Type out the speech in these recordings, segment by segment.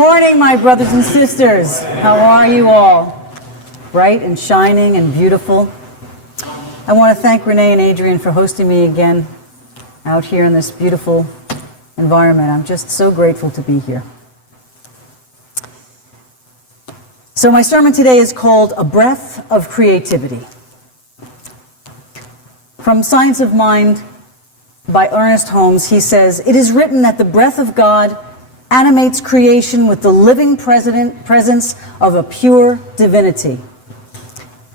morning, my brothers and sisters. How are you all? Bright and shining and beautiful. I want to thank Renee and Adrian for hosting me again out here in this beautiful environment. I'm just so grateful to be here. So my sermon today is called A Breath of Creativity. From Science of Mind by Ernest Holmes, he says, "It is written that the breath of God animates creation with the living presence of a pure divinity.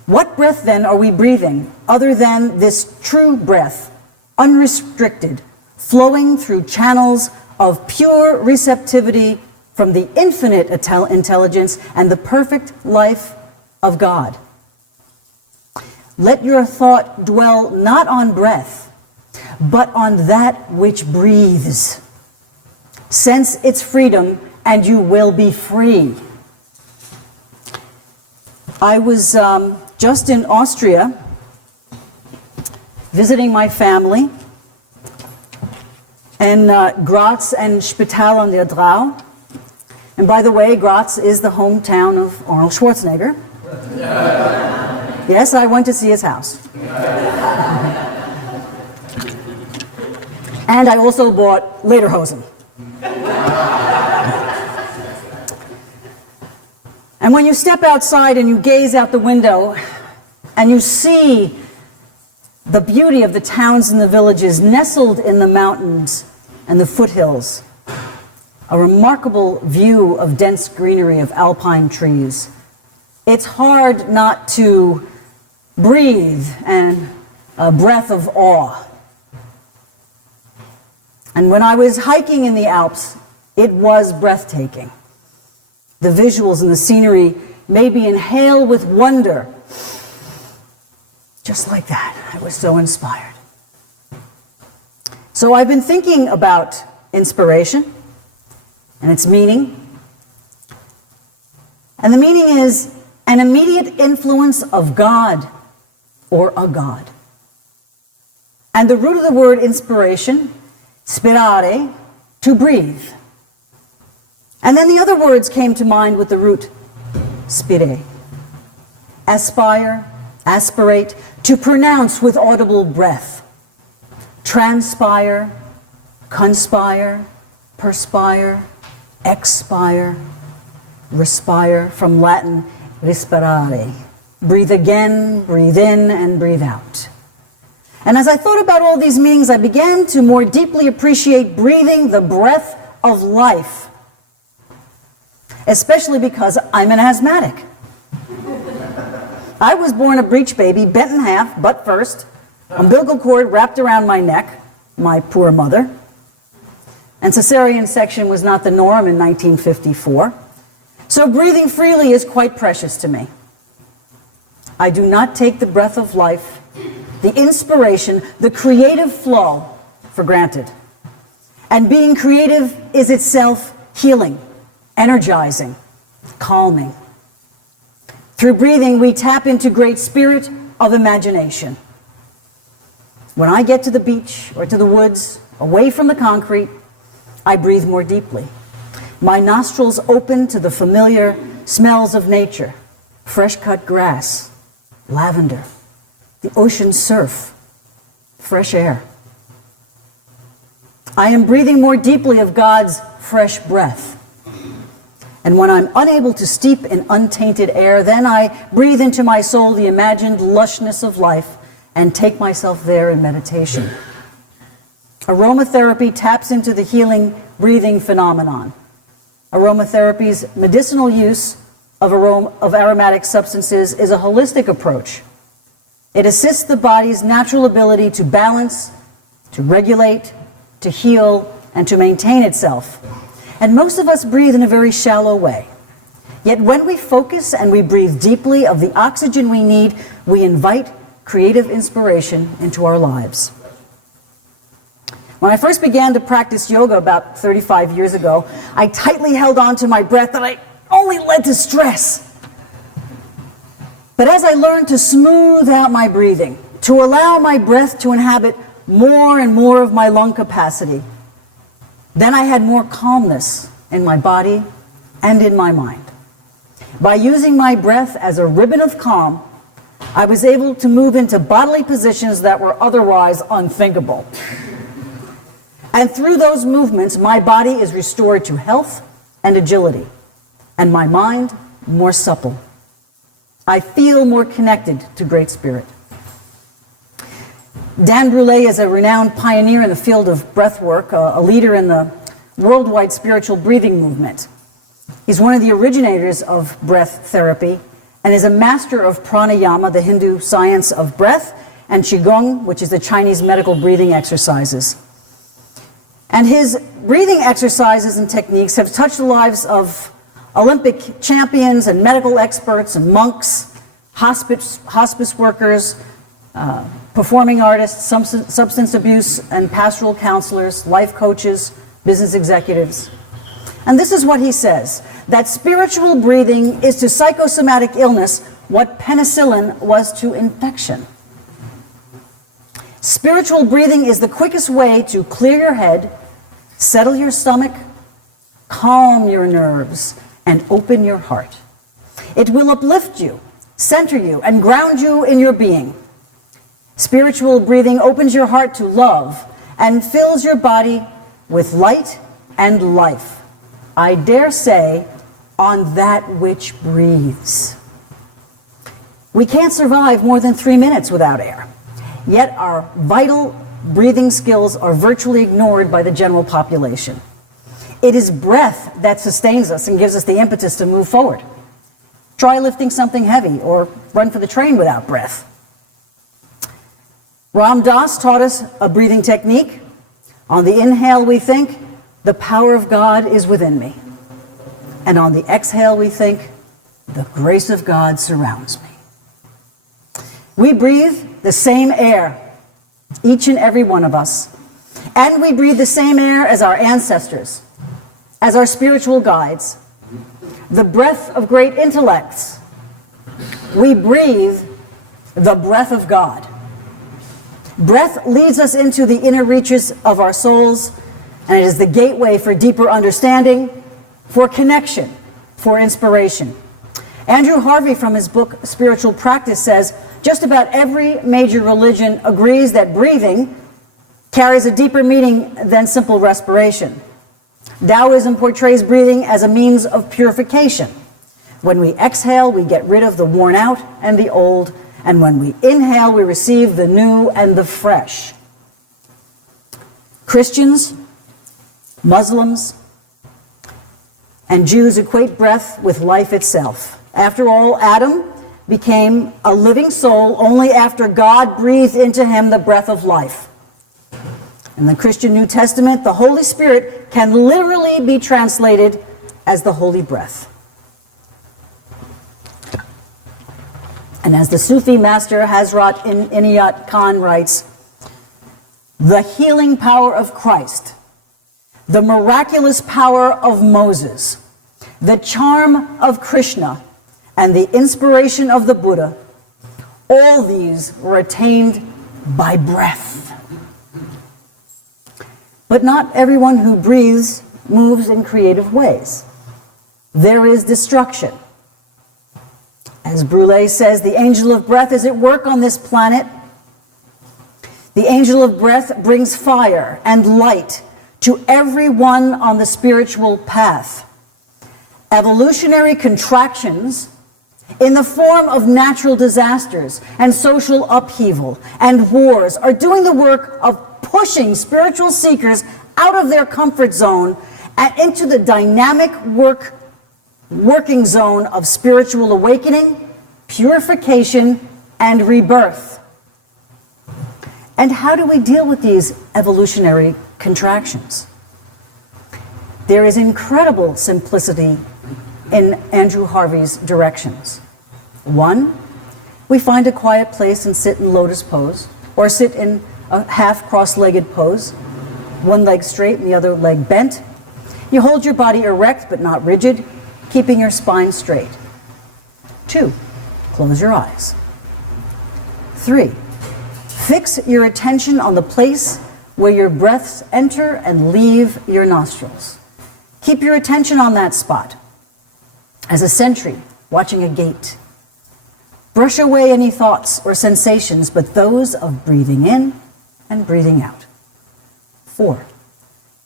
What breath then are we breathing other than this true breath, unrestricted, flowing through channels of pure receptivity from the infinite intelligence and the perfect life of God? Let your thought dwell not on breath, but on that which breathes. Sense its freedom, and you will be free." I was just in Austria visiting my family in Graz and Spital an der Drau. And by the way, Graz is the hometown of Arnold Schwarzenegger. Yes, I went to see his house. And I also bought lederhosen. And when you step outside and you gaze out the window and you see the beauty of the towns and the villages nestled in the mountains and the foothills, a remarkable view of dense greenery of alpine trees, it's hard not to breathe and a breath of awe. And when I was hiking in the Alps, it was breathtaking. The visuals and the scenery made me inhale with wonder. Just like that, I was so inspired. So I've been thinking about inspiration and its meaning. And the meaning is an immediate influence of God or a God. And the root of the word inspiration, spirare, to breathe. And then the other words came to mind with the root spire. Aspire, aspirate, to pronounce with audible breath. Transpire, conspire, perspire, expire, respire, from Latin respirare. Breathe again, breathe in, and breathe out. And as I thought about all these meanings, I began to more deeply appreciate breathing the breath of life. Especially because I'm an asthmatic. I was born a breech baby, bent in half, butt first, umbilical cord wrapped around my neck, my poor mother. And cesarean section was not the norm in 1954. So breathing freely is quite precious to me. I do not take the breath of life, the inspiration, the creative flow for granted. And being creative is itself healing, energizing, calming. Through breathing, we tap into great spirit of imagination. When I get to the beach or to the woods, away from the concrete, I breathe more deeply. My nostrils open to the familiar smells of nature, fresh-cut grass, lavender, the ocean surf, fresh air. I am breathing more deeply of God's fresh breath. And when I'm unable to steep in untainted air, then I breathe into my soul the imagined lushness of life and take myself there in meditation. Aromatherapy taps into the healing breathing phenomenon. Aromatherapy's medicinal use of aromatic substances is a holistic approach. It assists the body's natural ability to balance, to regulate, to heal, and to maintain itself. And most of us breathe in a very shallow way. Yet when we focus and we breathe deeply of the oxygen we need, we invite creative inspiration into our lives. When I first began to practice yoga about 35 years ago, I tightly held on to my breath that I only led to stress. But as I learned to smooth out my breathing, to allow my breath to inhabit more and more of my lung capacity, then I had more calmness in my body and in my mind. By using my breath as a ribbon of calm, I was able to move into bodily positions that were otherwise unthinkable. And through those movements, my body is restored to health and agility, and my mind more supple. I feel more connected to Great Spirit. Dan Brulé is a renowned pioneer in the field of breath work, a leader in the worldwide spiritual breathing movement. He's one of the originators of breath therapy and is a master of pranayama, the Hindu science of breath, and qigong, which is the Chinese medical breathing exercises. And his breathing exercises and techniques have touched the lives of Olympic champions and medical experts and monks, hospice workers, performing artists, substance abuse and pastoral counselors, life coaches, business executives. And this is what he says, that spiritual breathing is to psychosomatic illness what penicillin was to infection. Spiritual breathing is the quickest way to clear your head, settle your stomach, calm your nerves, and open your heart. It will uplift you, center you, and ground you in your being. Spiritual breathing opens your heart to love and fills your body with light and life. I dare say, on that which breathes. We can't survive more than 3 minutes without air. Yet our vital breathing skills are virtually ignored by the general population. It is breath that sustains us and gives us the impetus to move forward. Try lifting something heavy or run for the train without breath. Ram Dass taught us a breathing technique. On the inhale, we think, the power of God is within me. And on the exhale, we think, the grace of God surrounds me. We breathe the same air, each and every one of us. And we breathe the same air as our ancestors, as our spiritual guides, the breath of great intellects. We breathe the breath of God. Breath leads us into the inner reaches of our souls, and it is the gateway for deeper understanding, for connection, for inspiration. Andrew Harvey, from his book Spiritual Practice, says, just about every major religion agrees that breathing carries a deeper meaning than simple respiration. Taoism portrays breathing as a means of purification. When we exhale, we get rid of the worn out and the old, and when we inhale, we receive the new and the fresh. Christians, Muslims, and Jews equate breath with life itself. After all, Adam became a living soul only after God breathed into him the breath of life. In the Christian New Testament, the Holy Spirit can literally be translated as the Holy Breath. And as the Sufi master Hazrat Inayat Khan writes, the healing power of Christ, the miraculous power of Moses, the charm of Krishna, and the inspiration of the Buddha, all these were attained by breath. But not everyone who breathes moves in creative ways. There is destruction. As Brulé says, the angel of breath is at work on this planet. The angel of breath brings fire and light to everyone on the spiritual path. Evolutionary contractions in the form of natural disasters and social upheaval and wars are doing the work of pushing spiritual seekers out of their comfort zone and into the dynamic working zone of spiritual awakening, purification, and rebirth. And how do we deal with these evolutionary contractions? There is incredible simplicity in Andrew Harvey's directions. 1, we find a quiet place and sit in lotus pose, or sit in a half cross-legged pose, one leg straight and the other leg bent. You hold your body erect but not rigid, keeping your spine straight. 2, close your eyes. 3, fix your attention on the place where your breaths enter and leave your nostrils. Keep your attention on that spot. as a sentry watching a gate. Brush away any thoughts or sensations but those of breathing in and breathing out. 4.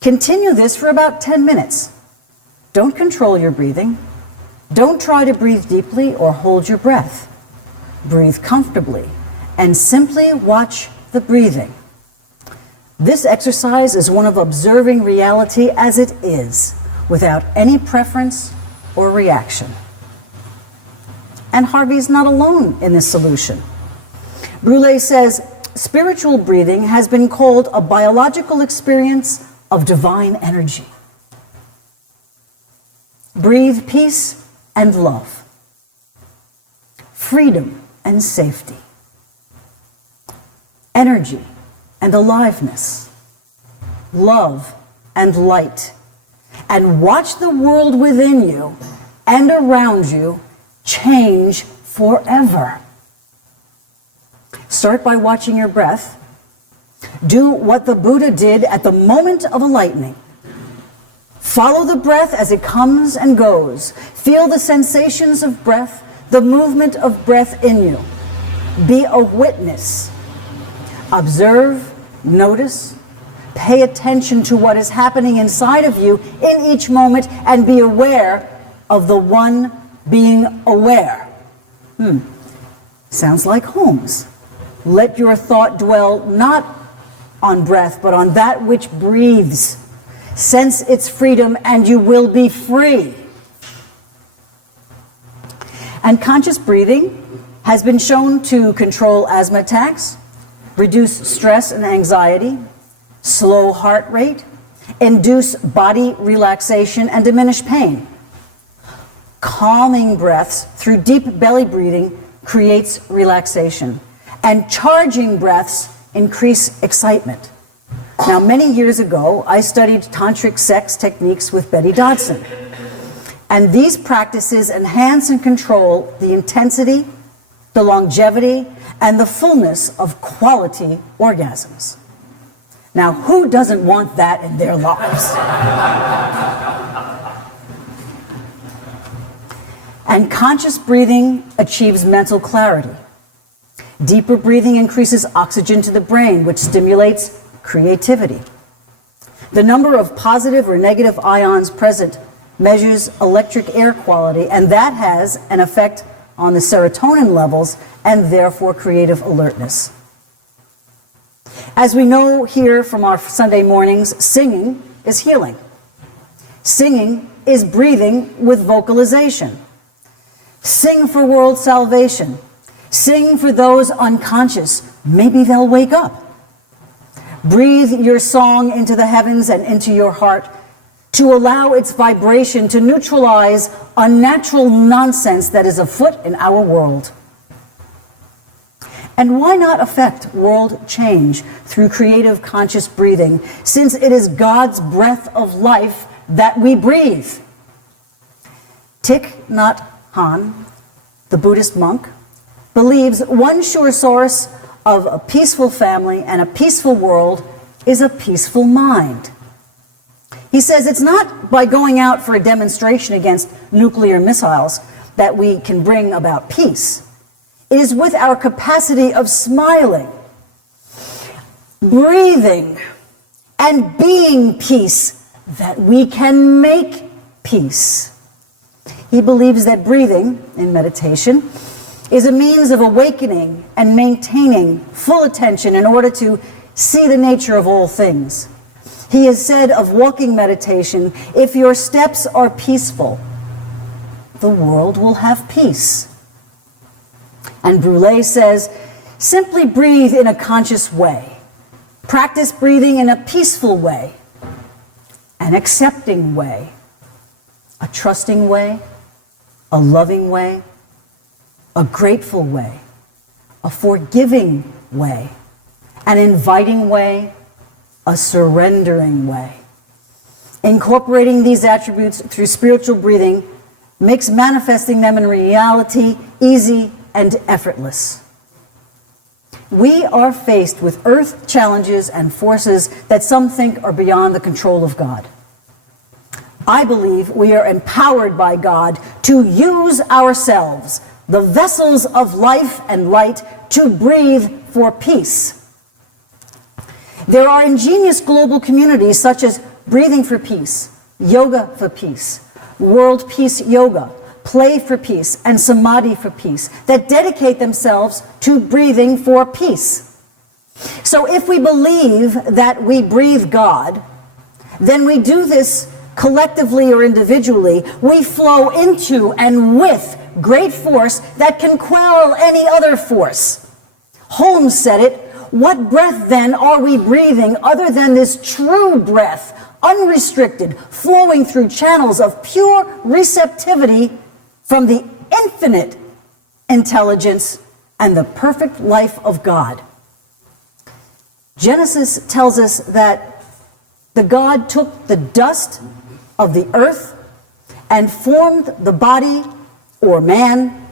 Continue this for about 10 minutes. Don't control your breathing. Don't try to breathe deeply or hold your breath. Breathe comfortably and simply watch the breathing. This exercise is one of observing reality as it is, without any preference or reaction. And Harvey's not alone in this solution. Brulé says, spiritual breathing has been called a biological experience of divine energy. Breathe peace and love, freedom and safety, energy and aliveness, love and light, and watch the world within you and around you change forever. Start by watching your breath. Do what the Buddha did at the moment of a lightning. Follow the breath as it comes and goes. Feel the sensations of breath, the movement of breath in you. Be a witness. Observe, notice, pay attention to what is happening inside of you in each moment and be aware of the one being aware. Sounds like Holmes. Let your thought dwell not on breath, but on that which breathes. Sense its freedom and you will be free. And conscious breathing has been shown to control asthma attacks, reduce stress and anxiety, slow heart rate, induce body relaxation, and diminish pain. Calming breaths through deep belly breathing creates relaxation, and charging breaths increase excitement. Now, many years ago, I studied tantric sex techniques with Betty Dodson, and these practices enhance and control the intensity, the longevity, and the fullness of quality orgasms. Now, who doesn't want that in their lives? And conscious breathing achieves mental clarity. Deeper breathing increases oxygen to the brain, which stimulates creativity. The number of positive or negative ions present measures electric air quality, and that has an effect on the serotonin levels and therefore creative alertness. As we know here from our Sunday mornings, singing is healing. Singing is breathing with vocalization. Sing for world salvation. Sing for those unconscious. Maybe they'll wake up. Breathe your song into the heavens and into your heart to allow its vibration to neutralize unnatural nonsense that is afoot in our world. And why not affect world change through creative conscious breathing, since it is God's breath of life that we breathe? Thich Nhat Hanh, the Buddhist monk, believes one sure source of a peaceful family and a peaceful world is a peaceful mind. He says it's not by going out for a demonstration against nuclear missiles that we can bring about peace. It is with our capacity of smiling, breathing, and being peace that we can make peace. He believes that breathing in meditation is a means of awakening and maintaining full attention in order to see the nature of all things. He has said of walking meditation, if your steps are peaceful, the world will have peace. And Brulé says, simply breathe in a conscious way. Practice breathing in a peaceful way, an accepting way, a trusting way, a loving way, a grateful way, a forgiving way, an inviting way, a surrendering way. Incorporating these attributes through spiritual breathing makes manifesting them in reality easy and effortless. We are faced with earth challenges and forces that some think are beyond the control of God. I believe we are empowered by God to use ourselves, the vessels of life and light, to breathe for peace. There are ingenious global communities such as Breathing for Peace, Yoga for Peace, World Peace Yoga, Play for Peace, and Samadhi for Peace that dedicate themselves to breathing for peace. So if we believe that we breathe God, then we do this collectively or individually. We flow into and with great force that can quell any other force. Holmes said it, "What breath then are we breathing other than this true breath, unrestricted, flowing through channels of pure receptivity from the infinite intelligence and the perfect life of God?" Genesis tells us that the God took the dust of the earth and formed the body, or man,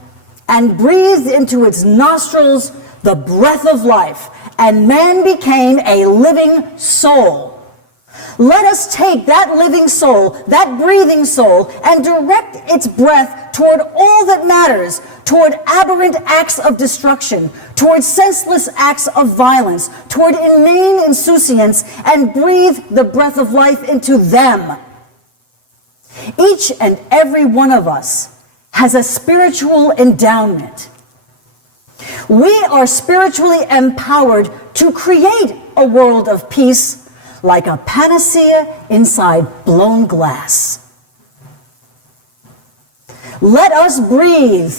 and breathed into its nostrils the breath of life, and man became a living soul. Let us take that living soul, that breathing soul, and direct its breath toward all that matters, toward aberrant acts of destruction, toward senseless acts of violence, toward inane insouciance, and breathe the breath of life into them. Each and every one of us has a spiritual endowment. We are spiritually empowered to create a world of peace like a panacea inside blown glass. Let us breathe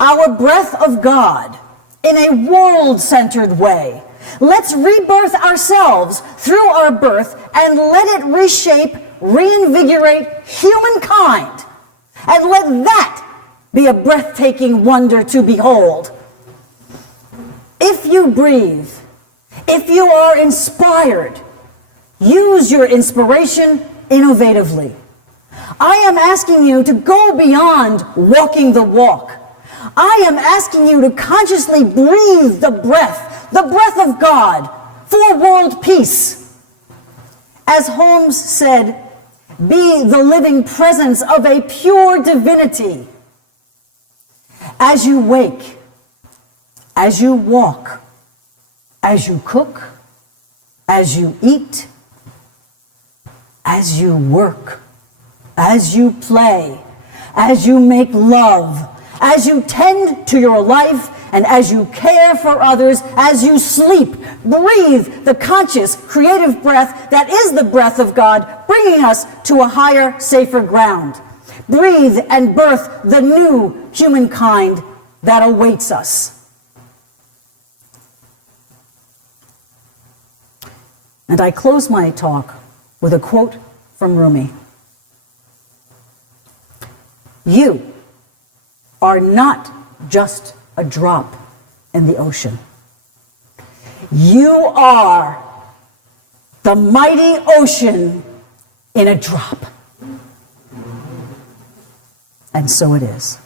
our breath of God in a world-centered way. Let's rebirth ourselves through our birth and let it reshape, reinvigorate humankind. And let that be a breathtaking wonder to behold. If you breathe, if you are inspired, use your inspiration innovatively. I am asking you to go beyond walking the walk. I am asking you to consciously breathe the breath of God for world peace. As Holmes said, be the living presence of a pure divinity. As you wake, as you walk, as you cook, as you eat, as you work, as you play, as you make love, as you tend to your life, and as you care for others, as you sleep, breathe the conscious, creative breath that is the breath of God, bringing us to a higher, safer ground. Breathe and birth the new humankind that awaits us. And I close my talk with a quote from Rumi. You are not just a drop in the ocean. You are the mighty ocean in a drop. And so it is.